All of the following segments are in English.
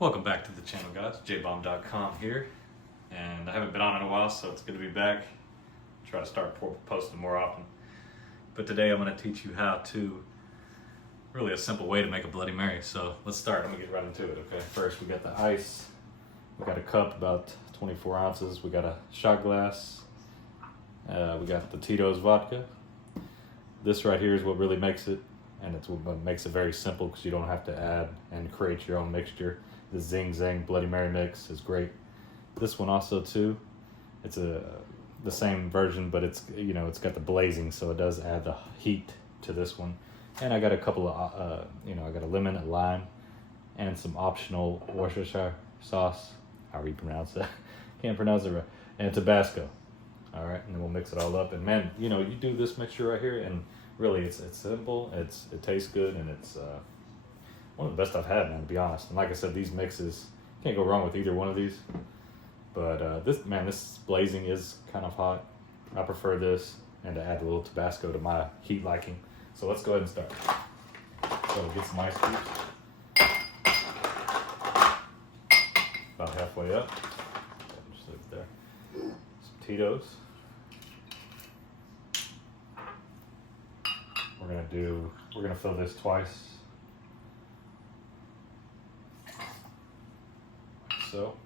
Welcome back to the channel, guys. jbomb.com here, and I haven't been on in a while, so it's good to be back. Try to start posting more often. But today I'm going to teach you how to, really a simple way to make a Bloody Mary. So let's start. I'm going to get right into it, okay? First, we got the ice. We got a cup, about 24 ounces. We got a shot glass. We got the Tito's vodka. This right here is what really makes it, and it's what makes it very simple because you don't have to add and create your own mixture. The Zing Zang Bloody Mary mix is great. This one also too, it's the same version, but it's it's got the blazing, so it does add the heat to this one. And I got a couple of I got a lemon, a lime, and some optional Worcestershire sauce. However you pronounce that, can't pronounce it right. And Tabasco. All right, and then we'll mix it all up. And man, you do this mixture right here, and really it's simple. It tastes good, and it's one of the best I've had, man, to be honest. And like I said, these mixes, can't go wrong with either one of these. But this blazing is kind of hot. I prefer this, and to add a little Tabasco to my heat liking. So let's go ahead and start. So get some ice cubes. About halfway up. Just leave it there. Some Tito's. We're gonna fill this twice. So.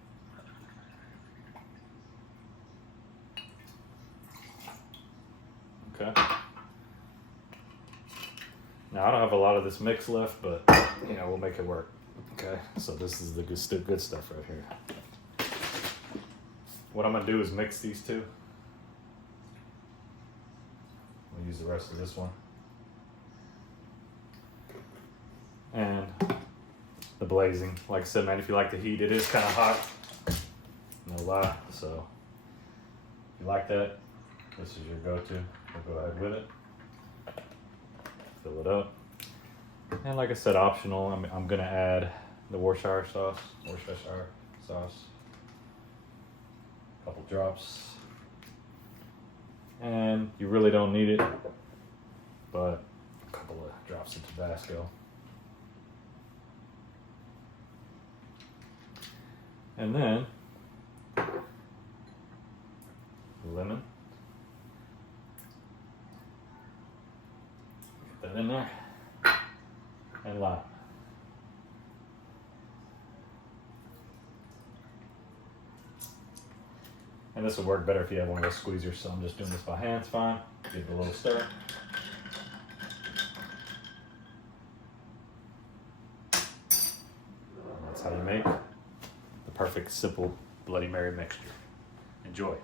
Okay. Now I don't have a lot of this mix left, but we'll make it work. Okay. So this is the good stuff right here. What I'm gonna do is mix these two. I'll use the rest of this one. And the blazing, like I said, man, if you like the heat, it is kind of hot, no lie. So if you like that, this is your go-to. We'll go ahead with it, fill it up, and like I said, optional. I'm gonna add the Worcestershire sauce, a couple drops, and you really don't need it, but a couple of drops of Tabasco. And then lemon. Get that in there. And lime. And this will work better if you have one of those squeezers, so I'm just doing this by hand, it's fine. Give it a little stir. And that's how you make perfect, simple Bloody Mary mixture. Enjoy.